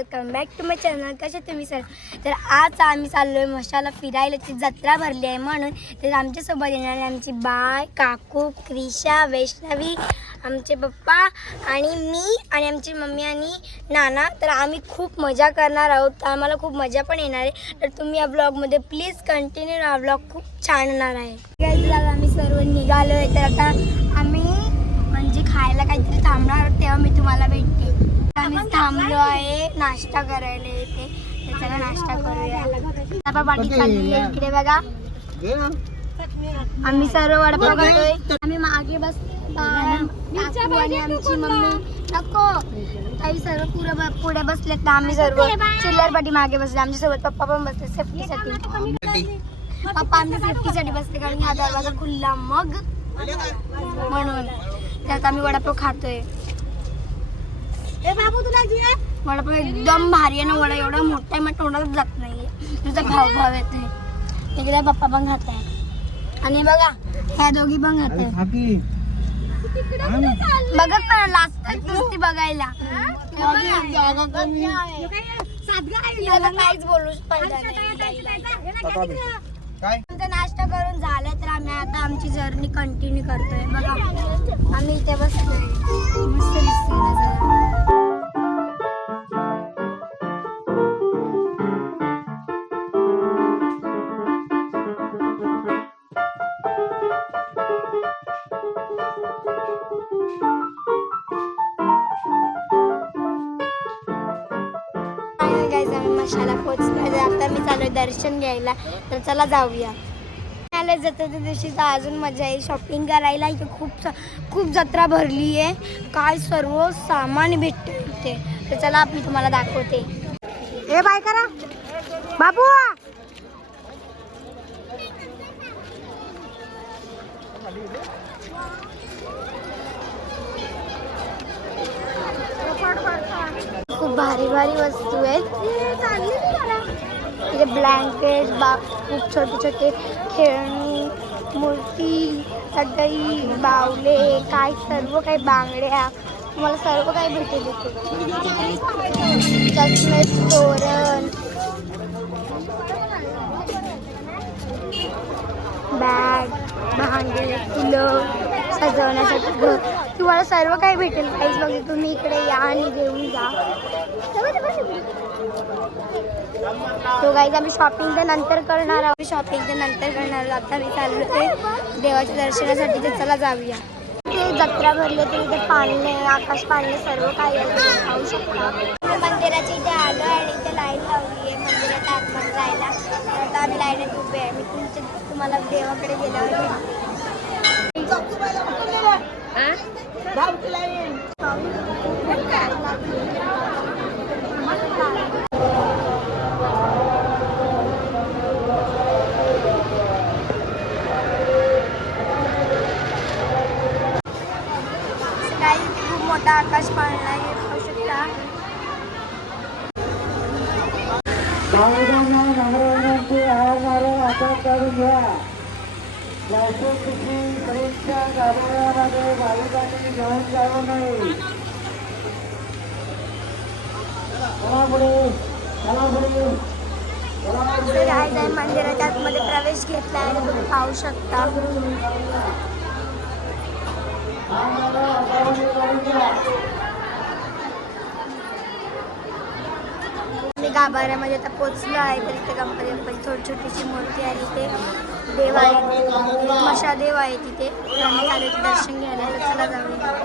Welcome back to my channel. कसे तुम्ही sir? तर आज आम्ही चाललो आहे मशाला फिरायला. ती जत्रा भरली आहे म्हणून. तर आमच्यासोबत येणारे आमची बाय काकू क्रिशा वैष्णवी आमचे पप्पा आणि मी आणि आमची मम्मी आणि नाना. तर आम्ही खूप मजा करणार आहोत. तर आम्हाला खूप मजा पण येणार आहे. तर तुम्ही या ब्लॉगमध्ये प्लीज कंटिन्यू हा ब्लॉग खूप छान होणार आहे. आम्ही सर्व निघालो आहे तर आता आम्ही म्हणजे खायला काहीतरी थांबणार आहोत. तेव्हा मी तुम्हाला भेटते. आम्ही थांबलो आहे नाश्ता करायला येते तर चला नाश्ता करूया. चालली आहे इकडे बघा. आम्ही सर्व वडापाव खातोय आम्ही मागे बस आणि आमची मम्मी. नको. काही सर्व पुढे ब- पुढे बसलेत ना आम्ही सर्व. चिल्लर पाठी मागे बसले. आमच्यासोबत पप्पा पण बसले सेफ्टीसाठी. पप्पा आमच्या सेफ्टीसाठी बसले कारण की हा दरवाजा खुल्ला मग. म्हणून. त्यात आम्ही वडापाव खातोय. वडापाव एकदम भारी आहे ना वडा एवढा मोठा आहे मग तोंडातच जात नाहीये. तुझा भाव भाव येतोय. इकडे पप्पा पण खात आहे आणि बघा ह्या दोघी पण खात आहे बघत पण लास्ट नुसती बघायला. काहीच पाहिजे आमचा नाश्ता करून झालाय तर आम्ही आता आमची जर्नी कंटिन्यू करतोय. बघा. आम्ही इथे बसतोय मस्त दिसतोय आशाला आम्ही आता मी चालू दर्शन घ्यायला. तर चला जाऊया. आले जत्रेच्या दिवशी तर अजून मजा आहे शॉपिंग करायला इथे खूप खूप जत्रा भरली आहे. काय सर्व सामान भेटते इथे. तर चला मी तुम्हाला दाखवते. हे बाय करा. बाबू! खूप भारी भारी वस्तू आहेत. तिथे ब्लँकेट बा खूप छोटे छोटे खेळणी मूर्ती सगळी बावले काय सर्व काही बांगड्या. तुम्हाला सर्व काही भेटेल इथे. चष्मे तोरण. बॅग भांडे फुलं सजवण्यासाठी घर. तुम्हाला सर्व काही भेटेल. काहीच बघा तुम्ही इकडे या आणि घेऊन जा. तो काही आम्ही शॉपिंग तर नंतर करणार आहोत. शॉपिंग तर नंतर करणार आहोत. आता मी चाललो ते देवाच्या दर्शनासाठी तर चला जाऊया. ते जत्रा भरले ते इथे पाळणे आकाश पाळणे सर्व काही आहे. खाऊ शकता. मंदिराच्या इथे आलो आणि इथे लाईन लावली आहे. मंदिरात आतमध्ये जायला. तर आता आम्ही लाईनीत उभे आहे. मी तुमच्या तुम्हाला देवाकडे गेल्यावर भेटेन. काही इथे खूप मोठा आकाश पाळणार आहे पाहू शकता भाविकांना नागरिकांची आहार आता करून घ्या वाहतुकीची परीक्षा भाविकांनी आहे मंदिराच्या आतमध्ये प्रवेश घेतला आहे आणि तुम्ही पाहू शकता. आम्हाला गाभाऱ्यामध्ये आता पोचलो आहे तर इथे गणपती गणपती छोटी छोटीशी मूर्ती आहे इथे देव आहे मशा देव आहे तिथे. आम्ही आलो दर्शन घ्यायला चला जाऊया.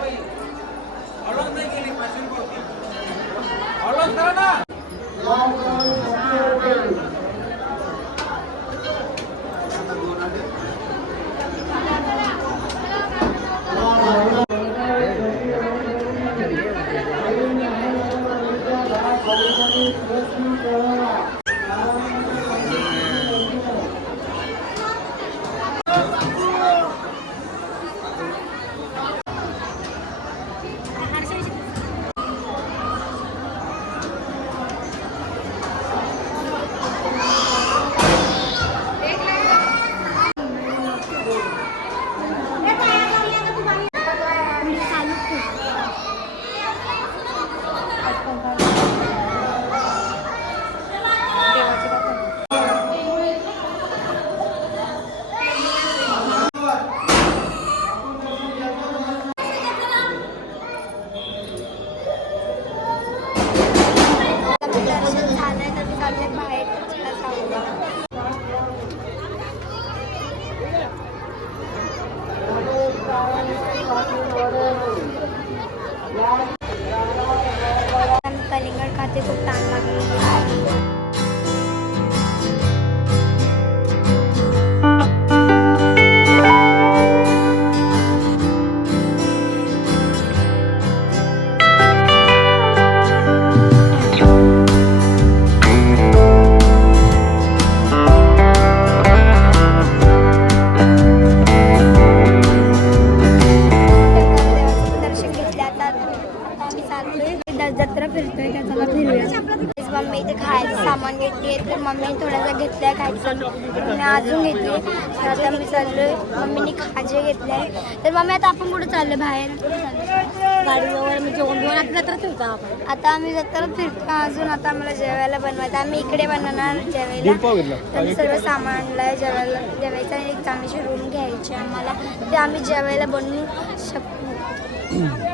많이 들었습니다. मम्मी इथे खायचं सामान घेतली तर मम्मीने थोडासा घेतलाय खायचं. मी अजून घेतली तर आता मी चाललोय. मम्मीने खाजे घेतलाय तर मम्मी आता आपण कुठे चाललोय? बाहेर. कुठे गाडीवर मी जेवण घेऊन आता जत्रा फिरता आपण. आता आम्ही जत्रा फिरतो. अजून आता आम्हाला जेवायला बनवायचं. आम्ही इकडे बनवणार जेवायला. घेतला. तर मी सर्व सामान आणलंय जेवायला जेवायचं आणि एक चांगलीशी रूम घ्यायची आम्हाला. ते आम्ही जेवायला बनवू शकतो हम्म.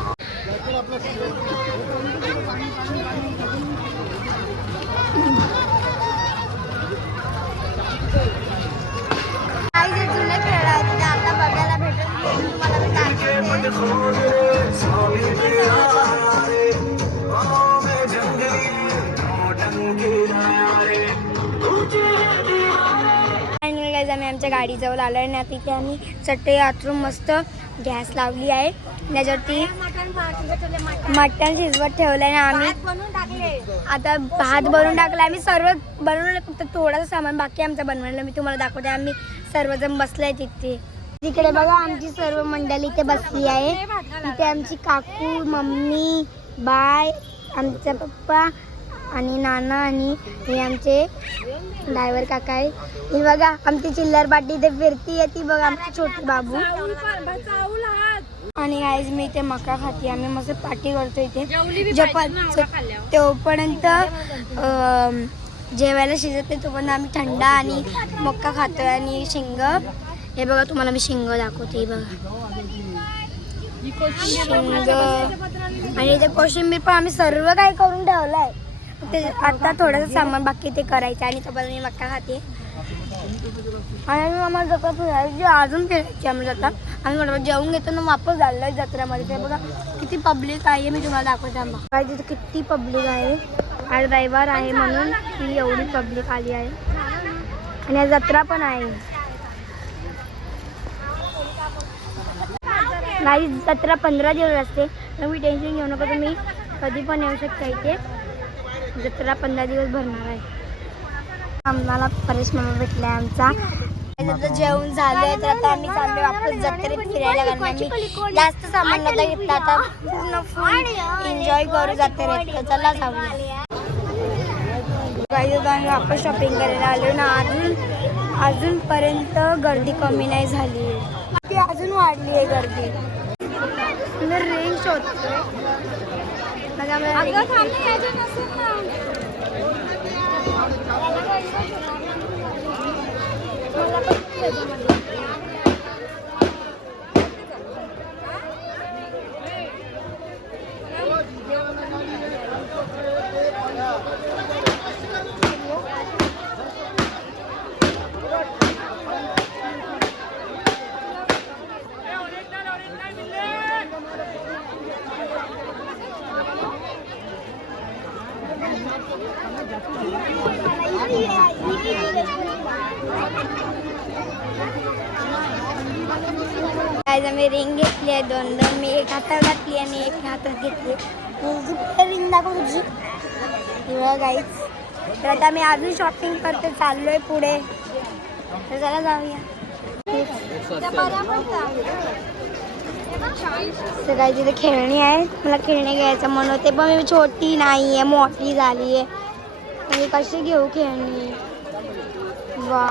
गाडीजवळ आलो आता इथे आम्ही चटई आतरून मस्त गॅस लावली आहे. त्याच्यावरती मटण शिजवत ठेवलं आहे आणि आम्ही आता भात बनवून टाकला आम्ही सर्व बनवलं फक्त थोडंसं सामान बाकी आमचं बनवायला मी तुम्हाला दाखवते आम्ही सर्वजण बसलाय तिथे. तिकडे बघा आमची सर्व मंडळी इथे बसली आहे. इथे आमची काकू मम्मी बाय आमचा पप्पा आणि नाना आणि हे आमचे ड्रायव्हर काका आहे. ही बघा आमची चिल्लर पाटी इथे फिरती आहे. ती बघा आमची छोटी बाबू. आणि आज मी इथे मका खाते आम्ही मस्त पार्टी करतो इथे. जोपर्यंत तोपर्यंत जेवायला शिजत नाही तोपर्यंत आम्ही थंडा आणि मक्का खातोय आणि शेंग. हे बघा तुम्हाला मी शेंग दाखवते. बघा. शेंग. आणि इथे कोशिंबीर पण आम्ही सर्व काही करून ठेवलं आहे ते आता थोडंसं सामान बाकी ते करायचं आणि तोपर्यंत मी मक्का खाते. आणि आम्हाला जत्रा फिरायची अजून फिरायची आम्ही जत्रा. आम्ही म्हटलं जेवून घेतो ना वापस झालं आहे जत्रामध्ये. ते बघा किती पब्लिक आहे मी तुम्हाला दाखवते आम्हाला काय तिथे किती पब्लिक आहे? आज रविवार आहे म्हणून ती एवढी पब्लिक आली आहे. आणि आज जत्रा पण आहे. माझी जत्रा पंधरा दिवस असते. मी टेन्शन घेऊ नका तुम्ही कधी पण येऊ शकता इथे. जत्रा पंधरा दिवस भरणार आहे. आम्हाला परेश मामा भेटलाय आमचा. जेवण झालंय तर आता आम्ही चाललोय वापस. जत्रेत फिरायला कारण आम्ही जास्त सामान नव्हता घेतला. आता पूर्ण फुल एन्जॉय करू जत्रेत तर चला जाऊया. काही आता आम्ही वापस शॉपिंग करायला आलो ना. अजून अजूनपर्यंत गर्दी कमी नाही झाली. ती अजून वाढली आहे गर्दी. रेंज शोधतोय. 아까 감히 해주셨으면 아까 이거 좀 आज आम्ही रिंग घेतली आहे दोन दोन मी एक हातात घातली आणि एक हातात घेतली रिंग दाखव तुझी गाईच तर आता मी अजून शॉपिंग करते चाललोय पुढे तर चला जाऊया तर तिथे खेळणी आहे मला खेळणी घ्यायचं होते पण मी छोटी नाही आहे मोठी झाली आहे मी कशी घेऊ खेळणी वा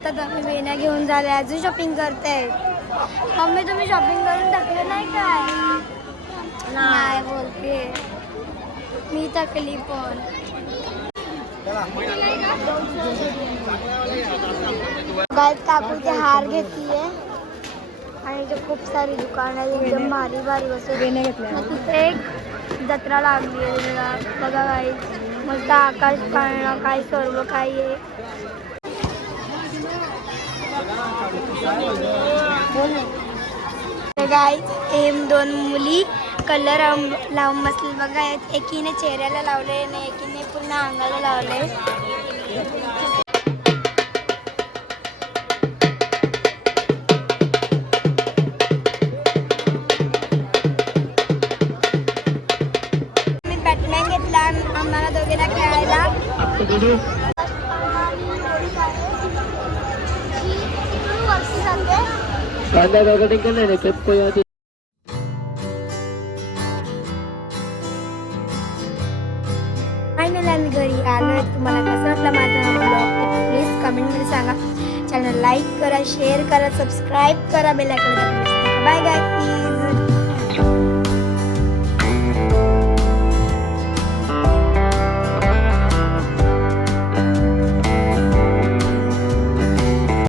आता आम्ही वेण्या घेऊन झाले अजून शॉपिंग करते. मम्मी तुम्ही शॉपिंग करून टाकलं नाही काय? नाही बोलते. मी टाकली पण. काकूचे हार घेतलीये आणि इथे खूप सारी दुकानं आहेत एकदम भारी भारी वस्तू तिथे एक जत्रा लागली आहे बघा काही मस्त आकाश पाळणं काय सर्व काही आहे. गाईज एम दोन मुली कलर लावून बसले. बघा एकीने चेहऱ्याला लावले आणि एकीने पूर्ण अंगाला लावले कांदा वगैरे केलं नाही पेप्पो या फायनली आम्ही घरी आलो आहे तुम्हाला कसं वाटलं माझा ब्लॉग ते प्लीज कमेंटमध्ये सांगा. चॅनल लाईक करा शेअर करा सबस्क्राईब करा बेल आयकॉन बाय गाय